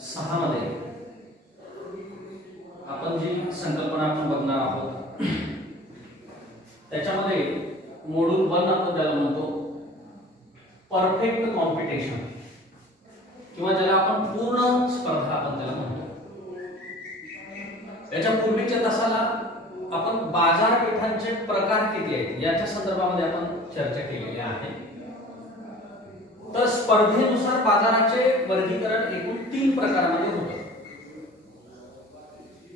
6 मध्ये आपण जी संकल्पना आपण बघणार आहोत त्याच्यामध्ये मॉड्यूल 1 आपण त्याला म्हणतो परफेक्ट कॉम्पिटिशन किंवा ज्याला आपण पूर्ण स्पर्धा आपण त्याला म्हणतो। याच्या पूर्वीच्या तासाला आपण बाजारपेठांचे प्रकार किती आहेत याच्या संदर्भामध्ये आपण चर्चा केलेली आहे। तर स्पर्धेनुसार बाजाराचे वर्गीकरण एकूण 3 प्रकारांमध्ये होतं।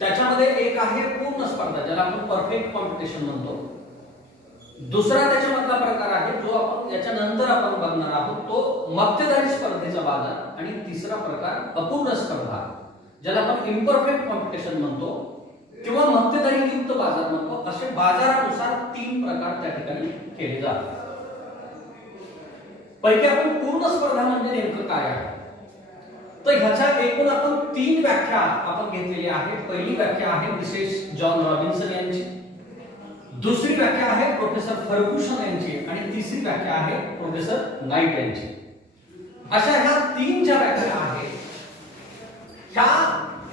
त्याच्यामध्ये एक आहे पूर्ण स्पर्धा ज्याला आपण परफेक्ट कॉम्पिटिशन म्हणतो। दुसरा त्याच्यामधला प्रकार आहे जो आपण याच्यानंतर आपण बघणार आहोत तो मक्तेदारी स्पर्धेचा बाजार आणि तिसरा प्रकार अपूर्ण स्पर्धा ज्याला आपण इम्परफेक्ट कॉम्पिटिशन म्हणतो किंवा मक्तेदारी युक्त बाजार म्हणतो। असे बाजारानुसार 3 प्रकार त्या ठिकाणी केले जातात। पैकी आपण पूर्ण स्पर्धा म्हणजे नेमकं काय आहे तर ह्याच्या एकूण आपण 3 व्याख्या आपण घेतलेली आहे। पहिली व्याख्या आहे मिसेस जॉन रॉबिन्सन यांची, दुसरी व्याख्या आहे प्रोफेसर फर्ग्युसन यांची आणि तिसरी व्याख्या आहे प्रोफेसर नाईट यांची। अशा ह्या 3 ज्या व्याख्या आहेत ह्या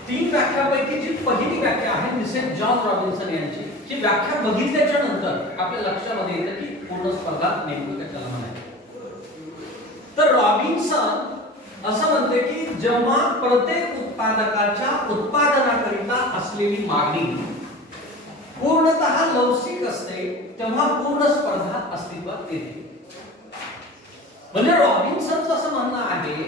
3 व्याख्यापैकी जी पहिली व्याख्या आहे मिसेस जॉन रॉबिन्सन यांची ही व्याख्या बघितल्याच्या नंतर आपल्या लक्षामध्ये येतं की पूर्ण स्पर्धा नेमकं कशाला म्हणायचं। तर रॉबिन्सन असं म्हणते की जेव्हा प्रत्येक उत्पादकाच्या उत्पादनाकरिता असलेली मागणी पूर्णतः लवचिक असते तेव्हा पूर्ण स्पर्धा अस्तित्वात येते। म्हणजे रॉबिन्सनचं असं म्हणणं आहे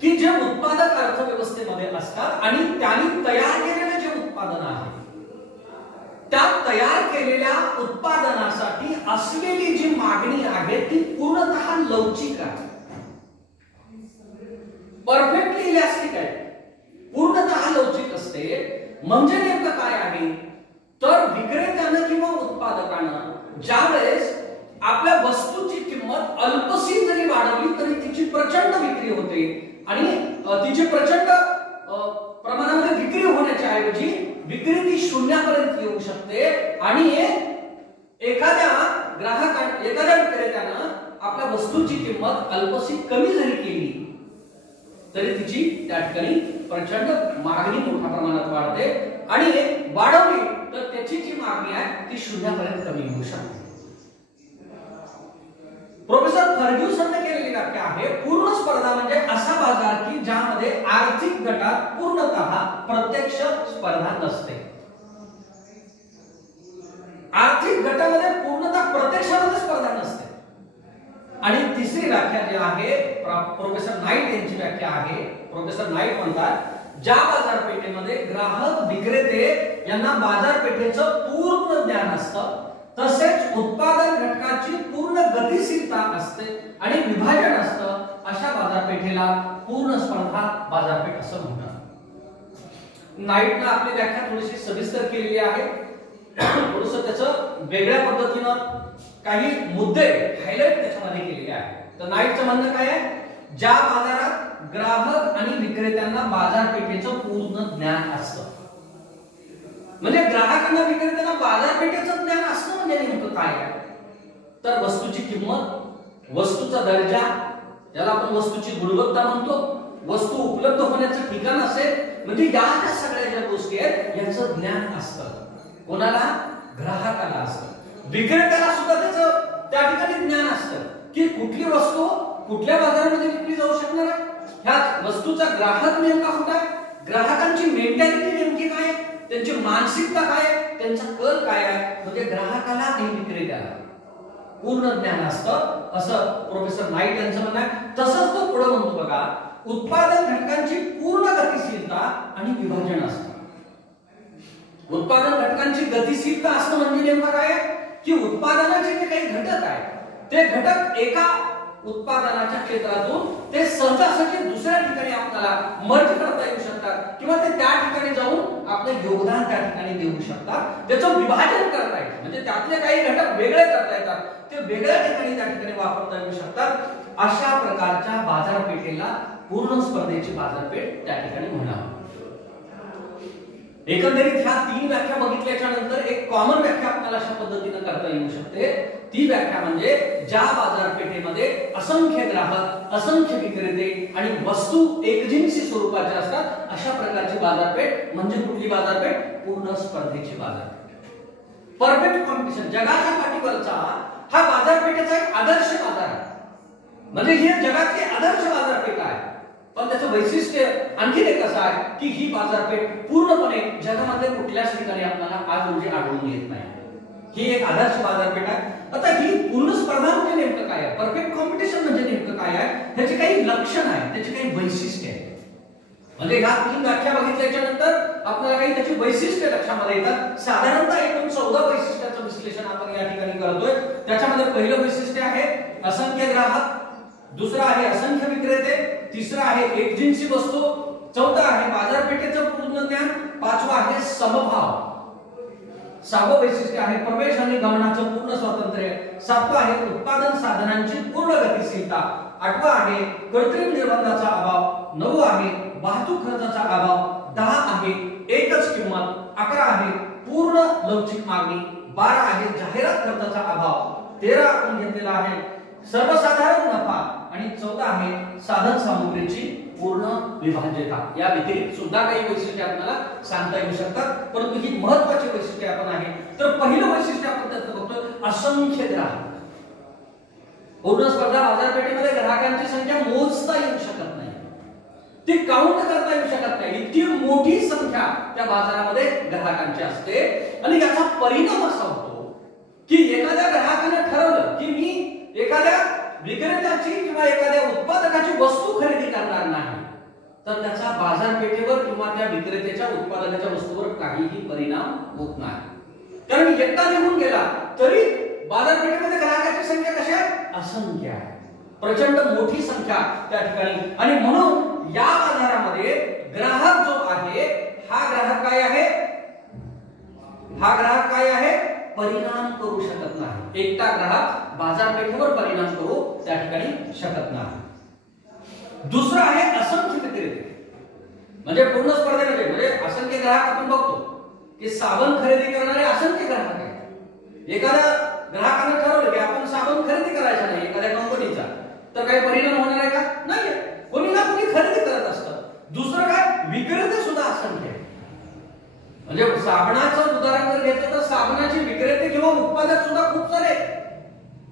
की जे उत्पादक अर्थव्यवस्थेमध्ये असतात आणि त्यांनी तयार केलेले जे उत्पादन आहे त्या तयार केलेल्या उत्पादनासाठी असलेली जी मागणी आहे ती पूर्णतः लवचिक आहे, परफेक्टली इलास्टिक आहे, पूर्णतः लवचिक असते। म्हणजे नेमकं काय आहे तर विक्रेत्यानं किंवा उत्पादकानं ज्यावेळेस आपल्या वस्तूची किंमत अल्पशी जरी वाढवली तरी तिची प्रचंड विक्री होते आणि तिची प्रचंड प्रमाणामध्ये विक्री होण्याच्या ऐवजी विक्री ती शून्यापर्यंत येऊ शकते आणि एखाद्या विक्रेत्यानं आपल्या वस्तूची किंमत अल्पशी कमी जरी केली तरी तिची त्या ठिकाणी प्रचंड मागणी मोठ्या प्रमाणात वाढते आणि वाढवली तर त्याची जी मागणी आहे ती शून्यापर्यंत कमी होऊ शकते। प्रोफेसर फर्ग्युसनने केलेली व्याख्या आहे पूर्ण स्पर्धा म्हणजे असा बाजार की ज्यामध्ये आर्थिक गटात पूर्णतः प्रत्यक्ष स्पर्धा नसते। आर्थिक गटामध्ये पूर्णतः प्रत्यक्षामध्ये स्पर्धा नसते। आणि तिसरी व्याख्या जी आहे प्रोफेसर नाईट यांची व्याख्या आहे। प्रोफेसर नाईट म्हणतात ज्या बाजारपेठेमध्ये ग्राहक विक्रेते यांना बाजारपेठेचं पूर्ण ज्ञान असतं तसेच उत्पादन घटकाची पूर्ण गतिशीलता असते आणि विभाजन असतं अशा बाजारपेठेला पूर्ण स्पर्धा बाजारपेठ असं म्हणतात। नाईटने आपली व्याख्या थोडीशी सविस्तर केलेली आहे। थोडंसं त्याचं वेगळ्या पद्धतीनं काही मुद्दे हायलाइट त्याच्यामध्ये केलेले आहेत। तर नाईटचं म्हणणं काय आहे ज्या बाजारात ग्राहक आणि विक्रेत्यांना बाजारपेठेचं पूर्ण ज्ञान असतं म्हणजे ग्राहकांना विक्रेत्यांना बाजारपेठेचं ज्ञान असतं म्हणजे नेमकं काय आहे तर वस्तूची किंमत, वस्तूचा दर्जा ज्याला आपण वस्तूची गुणवत्ता म्हणतो, वस्तू उपलब्ध होण्याचं ठिकाण असेल म्हणजे या ज्या सगळ्या ज्या गोष्टी आहेत याचं ज्ञान असतं। कोणाला? ग्राहकाला असतं। विक्रेत्याला सुद्धा त्याचं त्या ठिकाणी ज्ञान असतं की कुठली वस्तू कुठल्या बाजारामध्ये विकली जाऊ शकणार आहे, ह्या वस्तूचा ग्राहक नेमका कुठे आहे, ग्राहकांची मेंटॅलिटी नेमकी काय आहे, त्यांची मानसिकता काय आहे, त्यांचा कल काय आहे, म्हणजे ग्राहकाला आणि विक्रेत्याला पूर्ण ज्ञान असतं असं प्रोफेसर नाईट यांचं म्हणणं आहे। तसंच तो पुढे म्हणतो बघा उत्पादन घटकांची पूर्ण गतिशीलता आणि विभाजन असतं। उत्पादन घटकांची गतिशीलता असतं म्हणजे नेमकं काय आहे की उत्पादनाचे जे काही घटक आहेत ते घटक एका उत्पादनाच्या क्षेत्रातून ते सहजासहजी दुसऱ्या ठिकाणी आपल्याला मर्ज करता येऊ शकतात किंवा ते त्या ठिकाणी जाऊन आपलं योगदान त्या ठिकाणी देऊ शकतात, त्याचं विभाजन करता येतं म्हणजे त्यातले काही घटक वेगळे करता येतात, ते वेगळ्या ठिकाणी त्या ठिकाणी वापरता येऊ शकतात। अशा प्रकारच्या बाजारपेठेला पूर्ण स्पर्धेची बाजारपेठ त्या ठिकाणी म्हणावं। एकंदरीत ह्या तीन व्याख्या बघितल्याच्या नंतर एक कॉमन व्याख्या आपल्याला अशा पद्धतीने करता येऊ शकते. ती व्याख्या म्हणजे ज्या बाजारपेठेमध्ये असंख्य ग्राहक, असंख्य विक्रेते आणि वस्तू एकजिन्सी स्वरूपाच्या असतात अशा प्रकारची बाजारपेठ म्हणजे कुठली बाजारपेठ? पूर्ण स्पर्धेची बाजारपेठ. परफेक्ट कॉम्पिटिशन, जगाच्या पाठीवरचा हा बाजारपेठेचा एक आदर्श बाजार आहे. म्हणजे ही जगातली आदर्श बाजारपेठ आहे. पण त्याचं वैशिष्ट्य आणखी एक असं आहे की ही बाजारपेठ पूर्णपणे जगामध्ये कुठल्याच ठिकाणी आपल्याला आज रोजी आढळून येत नाही. ही एक आदर्श बाजारपेठ आहे. आता ही पूर्ण स्पर्धा म्हणजे नेमकं काय आहे? परफेक्ट कॉम्पिटिशन म्हणजे नेमकं काय आहे? त्याचे काही लक्षण आहे, त्याचे काही वैशिष्ट्य आहे. म्हणजे ह्या तीन व्याख्या बघितल्याच्या नंतर आपल्याला काही त्याची वैशिष्ट्य लक्षामध्ये येतात. साधारणतः एकूण 14 वैशिष्ट्याचं विश्लेषण आपण या ठिकाणी करतोय. त्याच्यामध्ये पहिलं वैशिष्ट्य आहे असंख्य ग्राहक, दुसरा आहे असंख्य विक्रेते, तिसरा आहे एकजिन्सी वस्तू, चौथा आहे बाजारपेठेचं पूर्ण ज्ञान, पाचवा आहे समभाव, सहावं वैशिष्ट्य आहे प्रवेश आणि गमनाचं पूर्ण स्वातंत्र्य, सातवा आहे उत्पादन साधनांची पूर्ण गतिशीलता, आठवा आहे कृत्रिम निर्बंधाचा अभाव, नऊ आहे वाहतूक खर्चाचा अभाव, 10 आहे एकच किंमत, 11 आहे पूर्ण लवचिक मागणी, 12 आहे जाहिरात खर्चाचा अभाव, 13 आपण घेतलेला आहे सर्वसाधारण नफा आणि 14 आहे साधन सामुग्रीची पूर्ण विभाज्यता. या व्यतिरिक्त सुद्धा काही वैशिष्ट्ये आपल्याला सांगता येऊ शकतात, परंतु ही महत्त्वाची वैशिष्ट्ये आपण आहे. तर पहिलं वैशिष्ट्य आपण त्याचं बघतो असंख्य ग्राहक. पूर्ण स्पर्धा बाजारपेठेमध्ये ग्राहकांची संख्या मोजता येऊ शकत नाही, ती काउंट करता येऊ शकत नाही. इतकी मोठी संख्या त्या बाजारामध्ये ग्राहकांची असते आणि याचा परिणाम असा होतो की एखाद्या ग्राहकाने ठरवलं की मी एखाद्या विक्रेत्याची किंवा एखाद्या उत्पादकाची वस्तू खरेदी करणार नाही, तर त्याचा बाजारपेठेवर किंवा त्या विक्रेत्याच्या उत्पादकाच्या वस्तूवर काहीही परिणाम होत नाही. कारण एकटा निघून गेला तरी बाजारपेठेमध्ये ग्राहकांची संख्या कशी आहे? असंख्य आहे, प्रचंड मोठी संख्या त्या ठिकाणी. आणि म्हणून या बाजारामध्ये ग्राहक जो आहे हा ग्राहक काय आहे? हा ग्राहक काय आहे? परिणाम करू शकत नाही. एकटा ग्राहक बाजारपेठेवर परिणाम करू त्या ठिकाणी शकत नाही. दुसरा आहे असंख्य विक्रेते. म्हणजे पूर्ण स्पर्धेमध्ये म्हणजे असंख्य ग्राहक आपण बघतो की साबण खरेदी करणारे असंख्य ग्राहक आहेत. एखाद्या ग्राहकाने ठरवलं की आपण साबण खरेदी करायचा नाही एखाद्या कंपनीचा, तर काही परिणाम होणार आहे का? नाही. कोणी ना कोणी खरेदी करत असतं. दुसरं काय? विक्रेते सुद्धा असंख्य. म्हणजे साबणाचं उदाहरण जर घेतलं तर साबणाचे विक्रेते किंवा उत्पादक सुद्धा खूप सारे.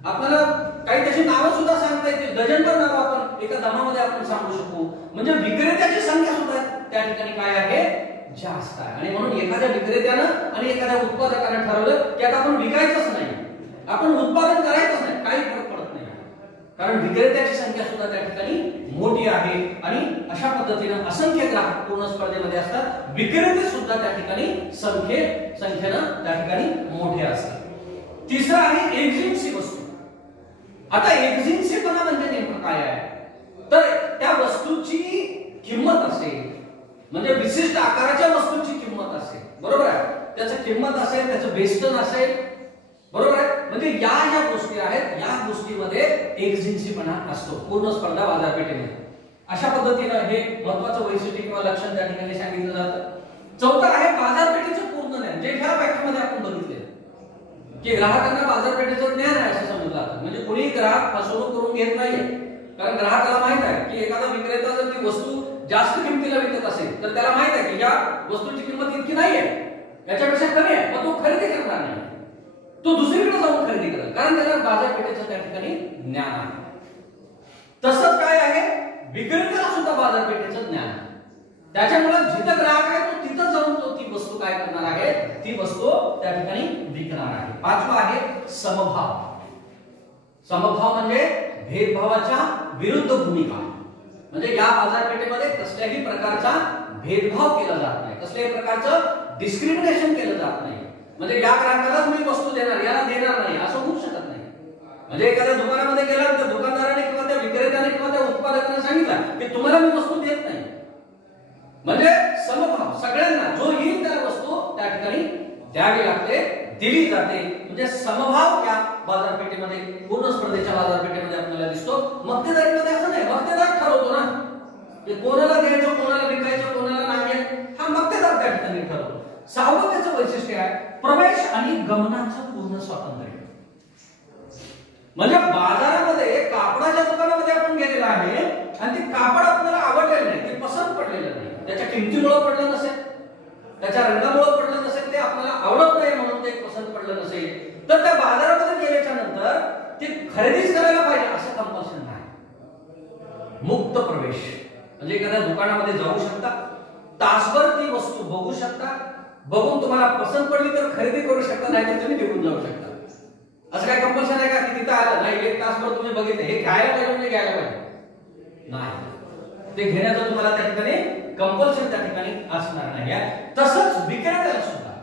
आपल्याला काही त्याची नावं सुद्धा सांगता येतील, डझनभर नावं आपण एका दमामध्ये आपण सांगू शकू. म्हणजे विक्रेत्याची संख्या सुद्धा त्या ठिकाणी काय आहे? जास्त आहे. आणि म्हणून एखाद्या विक्रेत्यानं आणि एखाद्या उत्पादकानं ठरवलं की आता आपण विकायचंच नाही, आपण उत्पादन करायचंच नाही, काही फरक पडत नाही. कारण विक्रेत्याची संख्या सुद्धा त्या ठिकाणी मोठी आहे आणि अशा पद्धतीनं असंख्य ग्राहक पूर्ण स्पर्धेमध्ये असतात. विक्रेते सुद्धा त्या ठिकाणी संख्येनं त्या ठिकाणी मोठे असतात. तिसरा आहे एकजिन्सी वस्तू. आता एकजिन्सीपणा म्हणजे नेमकं काय आहे? तर त्या वस्तूची किंमत असेल, म्हणजे विशिष्ट आकाराच्या वस्तूची किंमत असेल, बरोबर आहे, त्याची किंमत असेल, त्याचं वेस्टर्न असेल, बरोबर आहे. म्हणजे या ज्या गोष्टी आहेत या गोष्टीमध्ये एकजिन्सीपणा असतो पूर्ण स्पर्धा बाजारपेठेमध्ये. अशा पद्धतीनं हे महत्त्वाचं वैशिष्ट्य किंवा लक्षण त्या ठिकाणी सांगितलं जातं. चौथा आहे बाजारपेठेचं पूर्ण ज्ञान. जे ह्या व्याख्येमध्ये आपण बघितले की ग्राहकांना बाजारपेठेचं ज्ञान आहे असं समजलं जातं. म्हणजे कोणी ग्राहक फसवणूक करून घेत नाहीये, कारण ग्राहकाला माहित आहे की एखादा विक्रेता जर ती वस्तू जास्त किमतीला विकत असेल तर त्याला माहित आहे की या वस्तूची किंमत इतकी नाहीये, याच्यापेक्षा कमी आहे, मग तो खरेदी करणार नाही, तो दुसरीकडे जाऊन खरेदी करेल, कारण त्याला बाजारपेठेचं त्या ठिकाणी ज्ञान आहे. तसंच काय आहे? विक्रेत्याला सुद्धा बाजारपेठेचं ज्ञान आहे. त्याच्यामुळे जिथं ग्राहक आहे तो तिथं जाऊन तो ती वस्तू काय करणार आहे? ती वस्तू त्या ठिकाणी विकणार आहे. पाचवा आहे समभाव. समभाव म्हणजे भेदभावाच्या विरुद्ध भूमिका. म्हणजे या बाजारपेठेमध्ये कसल्याही प्रकारचा भेदभाव केला जात नाही, कसल्याही प्रकारचं डिस्क्रिमिनेशन केलं जात नाही. म्हणजे या ग्राहकालाच मी वस्तू देणार, याला देणार नाही असं होऊ शकत नाही. म्हणजे एखाद्या दुकानामध्ये गेला तर दुकानदाराने किंवा त्या विक्रेत्याने किंवा त्या उत्पादकाने सांगितलं की तुम्हाला मी वस्तू देत नाही. म्हणजे समभाव, सगळ्यांना जो येईल त्याला वस्तू त्या ठिकाणी द्यावी लागते, दिली जाते. म्हणजे समभाव या बाजारपेठेमध्ये पूर्ण स्पर्धेच्या बाजारपेठेमध्ये आपल्याला दिसतो. मक्तेदारीमध्ये असं नाही, मक्तेदार ठरवतो ना की कोणाला द्यायचं, कोणाला विकायचं, कोणाला नाही, हा मक्तेदार त्या ठिकाणी ठरवतो. सहावं त्याचं वैशिष्ट्य आहे प्रवेश आणि गमनाचं पूर्ण स्वातंत्र्य. म्हणजे बाजारामध्ये कापडाच्या दुकानामध्ये आपण गेलेला आहे आणि ते कापड आपल्याला आवडलेलं नाही, ते पसंत पडलेलं नाही, त्याच्या किमतीमुळे पडलं नसेल, त्याच्या रंगामुळे पडलं नसेल, ते आपल्याला आवडत नाही म्हणून ते पसंत पडलं नसेल, तर त्या बाजारामध्ये गेल्याच्या नंतर ते खरेदीच करायला पाहिजे असं कंपल्शन नाही. मुक्त प्रवेश म्हणजे एखाद्या दुकानामध्ये जाऊ शकता, तासभर ती वस्तू बघू शकता, बघून तुम्हाला पसंत पडली तर खरेदी करू शकता, नाही तर तुम्ही निघून जाऊ शकता. असं काय कंपल्शन आहे का की तिथं आलं नाही 1 तासभर तुम्ही बघितले हे घ्यायला पाहिजे म्हणजे घ्यायला पाहिजे नाही, ते घेण्याचं तुम्हाला त्या ठिकाणी कंपल्शन त्या ठिकाणी असणार नाही. तसंच विक्रेत्याला सुद्धा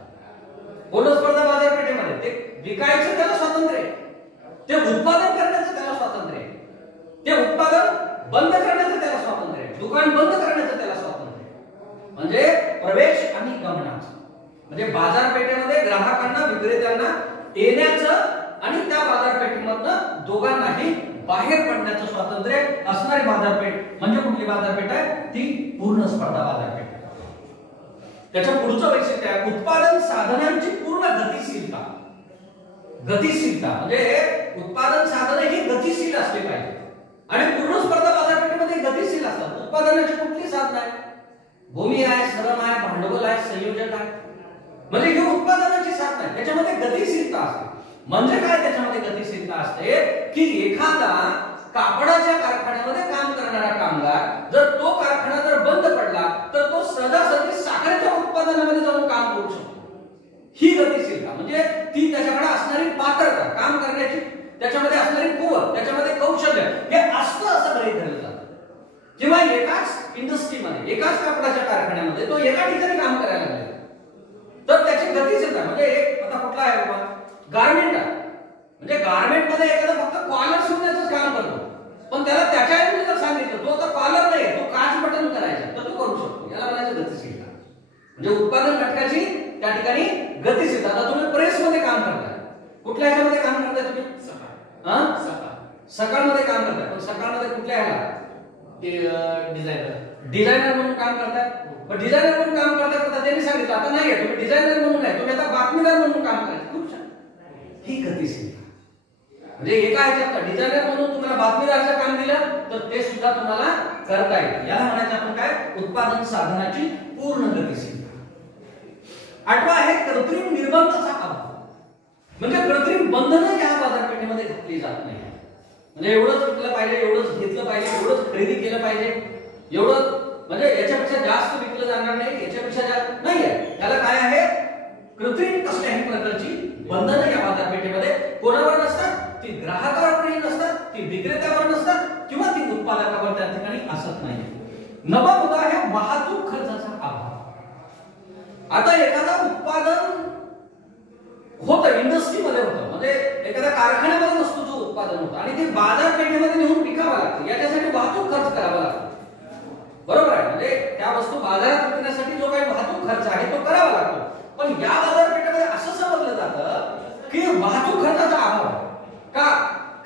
पूर्ण स्पर्धा बाजारपेठेमध्ये ते विकायचं त्याला स्वातंत्र्य आहे, ते उत्पादन करण्याचं त्याला स्वातंत्र्य आहे, ते उत्पादन बंद करण्याचं त्याला स्वातंत्र्य आहे, दुकान बंद करण्याचं त्याला स्वातंत्र्य आहे. म्हणजे प्रवेश आणि गमनाचं म्हणजे बाजारपेठेमध्ये ग्राहकांना विक्रेत्यांना येण्याचं आणि त्या बाजारपेठेमधनं दोघांनाही बाहेर पडण्याचं स्वातंत्र्य असणारी बाजारपेठ म्हणजे कुठली बाजारपेठ आहे ती पूर्ण स्पर्धा बाजारपेठ. त्याच्या पुढचं वैशिष्ट्य आहे उत्पादन साधनांची पूर्ण गतिशीलता. गतिशीलता म्हणजे उत्पादन साधने ही गतिशील असली पाहिजे आणि पूर्ण स्पर्धा बाजारपेठेमध्ये गतिशील असतात. उत्पादनाची कुठली साधन आहे, भूमी आहे, श्रम आहे, भांडवल आहे, संयोजक आहे, म्हणजे ही उत्पादनाची साधन आहे, त्याच्यामध्ये गतिशीलता असते. म्हणजे काय त्याच्यामध्ये गतिशीलता असते की एखादा कापडाच्या कारखान्यामध्ये काम करणारा कामगार जर तो कारखाना जर बंद पडला तर तो सहजासहजी साखरेच्या उत्पादनामध्ये जाऊन काम करू शकतो. ही गतिशीलता म्हणजे ती त्याच्याकडे असणारी पात्रता, काम करण्याची त्याच्यामध्ये असणारी कुवत, त्याच्यामध्ये कौशल्य हे असतं असं गृहीत धरलं जातं. किंवा एकाच इंडस्ट्रीमध्ये एकाच कापडाच्या कारखान्यामध्ये तो एका ठिकाणी काम करायला लागला तर त्याची गतिशीलता म्हणजे एक आता कुठला आहे बाबा गारमेंट आहे म्हणजे गारमेंट मध्ये एखादा फक्त कॉलर शिवण्याचं काम करतो पण त्याला त्याच्या ऐवजी जर सांगितलं तो आता कॉलर नाही तो काच बटन करायचं तर तो करू शकतो. याला म्हणायचं गतिशीलता. म्हणजे उत्पादन घटकाची त्या ठिकाणी गतिशीलता. आता तुम्ही प्रेस मध्ये काम करताय, कुठल्या ह्याच्यामध्ये काम करताय तुम्ही? सकाळमध्ये काम करताय, पण सकाळमध्ये कुठल्या ह्याला डिझायनर म्हणून काम करताय. पण डिझायनर म्हणून काम करता त्यांनी सांगितलं आता नाही तुम्ही डिझायनर म्हणून नाही तुम्ही आता बातमीदार म्हणून काम करायचं. खूप छान. ही गतिशीलता म्हणजे एका ह्याच्यात डिझायनर म्हणून तुम्हाला बातमीदाराचं काम दिलं तर ते सुद्धा तुम्हाला करता येईल. याला म्हणायचं आपण काय उत्पादन साधनाची पूर्ण गतिशीलता. आठवा आहे कृत्रिम निर्बंधाचा अभाव. म्हणजे कृत्रिम बंधनं या बाजारपेठेमध्ये घातली जात नाही. म्हणजे एवढंच विकलं पाहिजे, एवढंच घेतलं पाहिजे, एवढंच खरेदी केलं पाहिजे, एवढं म्हणजे याच्यापेक्षा जास्त विकलं जाणार नाही, याच्यापेक्षा जास्त नाही आहे. त्याला काय आहे कृत्रिम कसल्याही प्रकारची बंधनं या बाजारपेठेमध्ये कोणावर नसतात. ती ग्राहकावरही नसतात, ती विक्रेत्यावर नसतात किंवा ती उत्पादकावर त्या ठिकाणी असत नाही. नवा मुद्दा आहे वाहतूक खर्चाचा अभाव. आता एखादा उत्पादन होतं इंडस्ट्रीमध्ये होतं म्हणजे एखाद्या कारखान्यामध्ये वस्तू जो उत्पादन होतं आणि ते बाजारपेठेमध्ये नेऊन विकावं लागतं याच्यासाठी वाहतूक खर्च करावा लागतो. बरोबर आहे. म्हणजे त्या वस्तू बाजारात विकण्यासाठी जो काही वाहतूक खर्च आहे तो करावा लागतो. पण या बाजारपेठेमध्ये असं समजलं जातं की वाहतूक खर्चाचा अभाव आहे. का?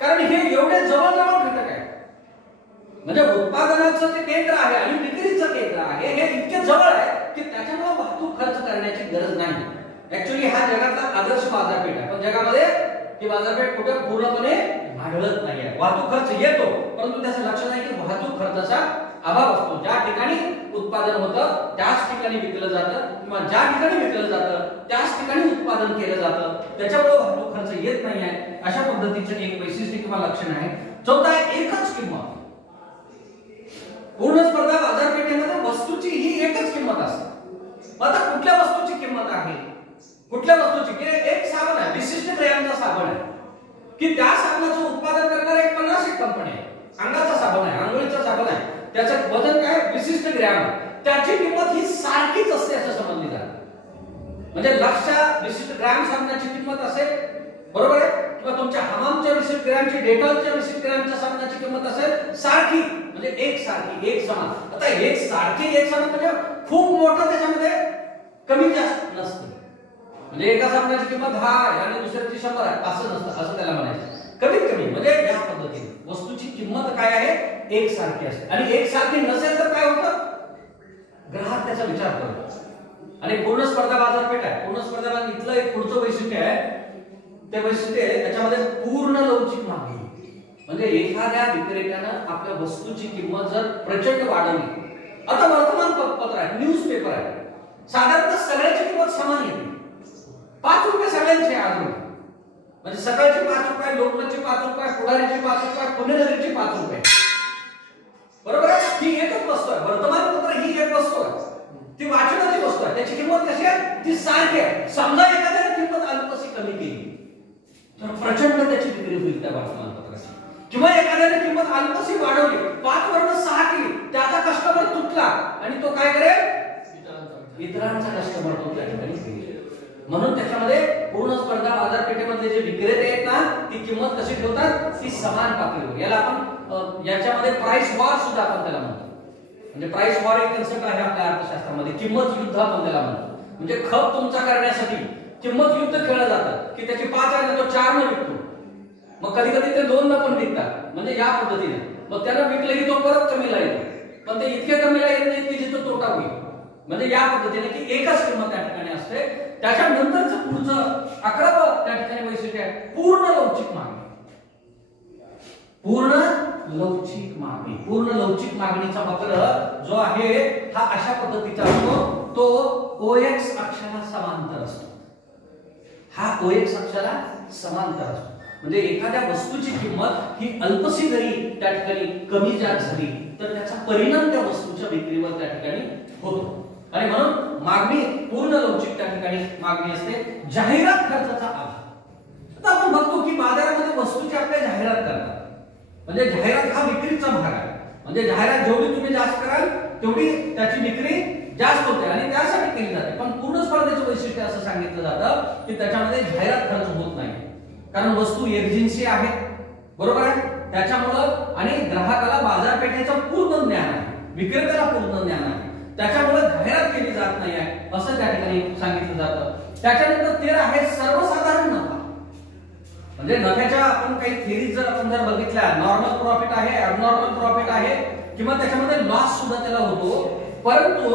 कारण हे एवढे जवळजवळ घटक आहे. म्हणजे उत्पादनाचं जे केंद्र आहे आणि विक्रीचं केंद्र आहे हे इतके जवळ आहे की त्याच्यामुळे वाहतूक खर्च करण्याची गरज नाही. ऍक्च्युअली हा जगातला आदर्श बाजारपेठ आहे पण जगामध्ये ही बाजारपेठ कुठे पूर्णपणे आढळत नाहीये. वाहतूक खर्च येतो परंतु त्याचं लक्ष नाही की वाहतूक खर्चाचा अभाव असतो. ज्या ठिकाणी उत्पादन होतं त्याच ठिकाणी विकलं जातं किंवा ज्या ठिकाणी विकलं जातं त्याच ठिकाणी उत्पादन केलं जातं त्याच्यामुळे वाहतूक खर्च येत नाही आहे. अशा पद्धतीचं एक वैशिष्ट्य किंवा लक्षण आहे. चौथा आहे एकच किंमत. पूर्ण स्पर्धा बाजारपेठेमध्ये वस्तूची ही एकच किंमत असते. आता कुठल्या वस्तूची किंमत आहे, कुठल्या वस्तूची की एक साबण आहे विशिष्ट ब्रँडचा साबण आहे की त्या साबणाचं उत्पादन करणारी एक 50 कंपनी आहे. अंगाचा साबण आहे, आंघोळीचा साबण आहे, त्याचं वजन काय विशिष्ट ग्रॅम आहे, त्याची किंमत ही सारखीच असते असं समजली जाते. म्हणजे लक्षात विशिष्ट ग्रॅम साबणाची किंमत असेल बरोबर आहे किंवा तुमच्या हमामच्या विशिष्ट ग्रॅमची डेटॉलच्या विशिष्ट ग्रॅमच्या साबणाची किंमत असेल सारखी म्हणजे एक सारखी एक समान. आता एक सारखी एक समान म्हणजे खूप मोठं त्याच्यामध्ये कमी जास्त नसते. म्हणजे एका साबणाची किंमत 10 आणि दुसऱ्याची 100 आहे असं नसतं असं त्याला म्हणायचं. कमीत कमी म्हणजे या पद्धतीने वस्तूची किंमत काय आहे एक सारखी असते. आणि एक सारखी नसेल तर काय होतं ग्राहक त्याचा विचार करतो आणि पूर्ण स्पर्धा बाजारपेठ आहे. पूर्ण स्पर्धा बाजार इथलं एक पुढचं वैशिष्ट्य आहे, ते वैशिष्ट्य आहे त्याच्यामध्ये पूर्ण लवचिक मागणी. म्हणजे एखाद्या विक्रेत्यानं आपल्या वस्तूची किंमत जर प्रचंड वाढवली, आता वर्तमानपत्र आहे, न्यूजपेपर आहे, साधारणतः सगळ्याची किंमत समान येते. 5 रुपये सगळ्यांचे आजून, म्हणजे सकाळचे 5 रुपये, लोकमतचे 5 रुपये, पुढारीचे 5 रुपये, पुणेनगरीचे 5 रुपये. बरोबर आहे. ही एकच वस्तू आहे, वर्तमानपत्र ही एक वस्तू आहे, ती वाचनाची वस्तू आहे. त्याची किंमत कशी आहे? ती सारखी आहे. समजा एखाद्याने किंमत अल्पशी कमी केली तर प्रचंड त्याची विक्री होईल त्या वर्तमानपत्राची. किंवा एखाद्याने किंमत अल्पशी वाढवली, 5 वरून 6 केली, त्याचा कस्टमर तुटला आणि तो काय करेल? इतरांचा कस्टमर तो त्या ठिकाणी घेईल. म्हणून त्याच्यामध्ये पूर्ण स्पर्धा बाजारपेठेमधले जे विक्रेते आहेत ना, ती किंमत कशी ठेवतात? ती समान पातळीवर. याला आपण याच्यामध्ये प्राइस वॉर सुद्धा आपण त्याला म्हणतो. म्हणजे प्राइस वॉर एक कन्सेप्ट आहे आपल्या अर्थशास्त्रामध्ये, किंमत युद्ध आपण त्याला म्हणतो. म्हणजे खप तुमचा करण्यासाठी किंमत युद्ध खेळलं जातं की त्याची 5 आहे तो 4 न विकतो, मग कधी कधी ते 2 न पण विकतात. म्हणजे या पद्धतीने मग त्याला विकलं की तो परत कमीला येतो, पण ते इतके कमीला येत नाही की जिथं तोटा होईल. म्हणजे या पद्धतीने की एकच किंमत त्या ठिकाणी असते. त्याच्यानंतरचं पुढचं 11वं त्या ठिकाणी वैशिष्ट्य आहे पूर्ण लवचिक मागणी. पूर्ण लवचिक मागणी. पूर्ण लवचिक मागणीचा वक्र जो आहे हा अशा पद्धतीचा असतो, तो OX अक्षाला समांतर असतो. हा OX अक्षाला समांतर असतो. म्हणजे एखाद्या वस्तूची किंमत ही अल्पशी जरी त्या ठिकाणी कमी जास्त झाली तर त्याचा परिणाम त्या वस्तूच्या विक्रीवर त्या ठिकाणी होतो. आणि म्हणून मागणी पूर्ण लवचिक त्या ठिकाणी मागणी असते. जाहिरात खर्चाचा आधार. आता आपण बघतो की बाजारामध्ये वस्तूची आपल्या जाहिरात करतात, म्हणजे जाहिरात हा विक्रीचा भाग आहे. म्हणजे जाहिरात जेवढी तुम्ही जास्त कराल तेवढी त्याची विक्री जास्त होते आणि त्यासाठी केली जाते. पण पूर्ण स्पर्धेचं वैशिष्ट्य असं सांगितलं जातं की त्याच्यामध्ये जाहिरात खर्च होत नाही, कारण वस्तू एकजिन्सी आहे. बरोबर आहे. त्याच्यामुळं आणि ग्राहकाला बाजारपेठेचं पूर्ण ज्ञान आहे, विक्रेत्याला पूर्ण ज्ञान आहे, त्याच्यामुळे जाहिरात केली जात नाही आहे असं त्या ठिकाणी सांगितलं जातं. त्याच्यानंतर 13 आहे सर्वसाधारण नफा. म्हणजे नफ्याच्या आपण काही थेरीज जर आपण जर बघितल्या, नॉर्मल प्रॉफिट आहे, ॲबनॉर्मल प्रॉफिट आहे, किंवा त्याच्यामध्ये लॉस सुद्धा त्याला होतो. परंतु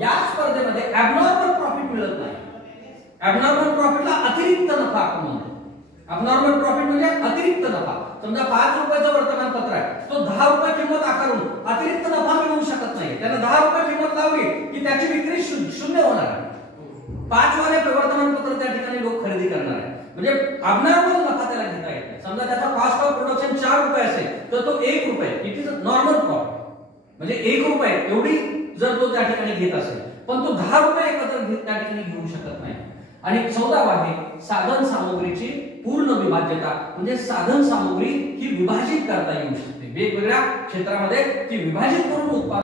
या स्पर्धेमध्ये ॲबनॉर्मल प्रॉफिट मिळत नाही. ॲबनॉर्मल प्रॉफिटला अतिरिक्त नफा आपण म्हणतो. ॲबनॉर्मल प्रॉफिट म्हणजे अतिरिक्त नफा. समजा 5 रुपयाचं वर्तमानपत्र आहे, तो 10 रुपये किंमत आकारून अतिरिक्त नफा मिळवू शकत नाही. त्याला 10 रुपये किंमत लावली की त्याची विक्री शून्य होणार आहे. 5 वाले वर्तमानपत्र त्या ठिकाणी लोक खरेदी करणार आहे. म्हणजे ॲबनॉर्मल नफा त्याला घेता येत नाही. समजा त्याचा कॉस्ट ऑफ प्रोडक्शन 4 रुपये असेल तर तो 1 रुपये, इट इज नॉर्मल प्रॉफिट. म्हणजे 1 रुपये एवढी जर तो त्या ठिकाणी घेत असेल, पण तो 10 रुपये एकत्र त्या ठिकाणी घेऊ शकत नाही. आणि 14 आहे साधन सामग्रीची पूर्ण विभाज्यता. म्हणजे साधन सामग्री ही विभाजित करता येऊ शकते, वेगवेगळ्या क्षेत्रामध्ये ती विभाजित करून उत्पादन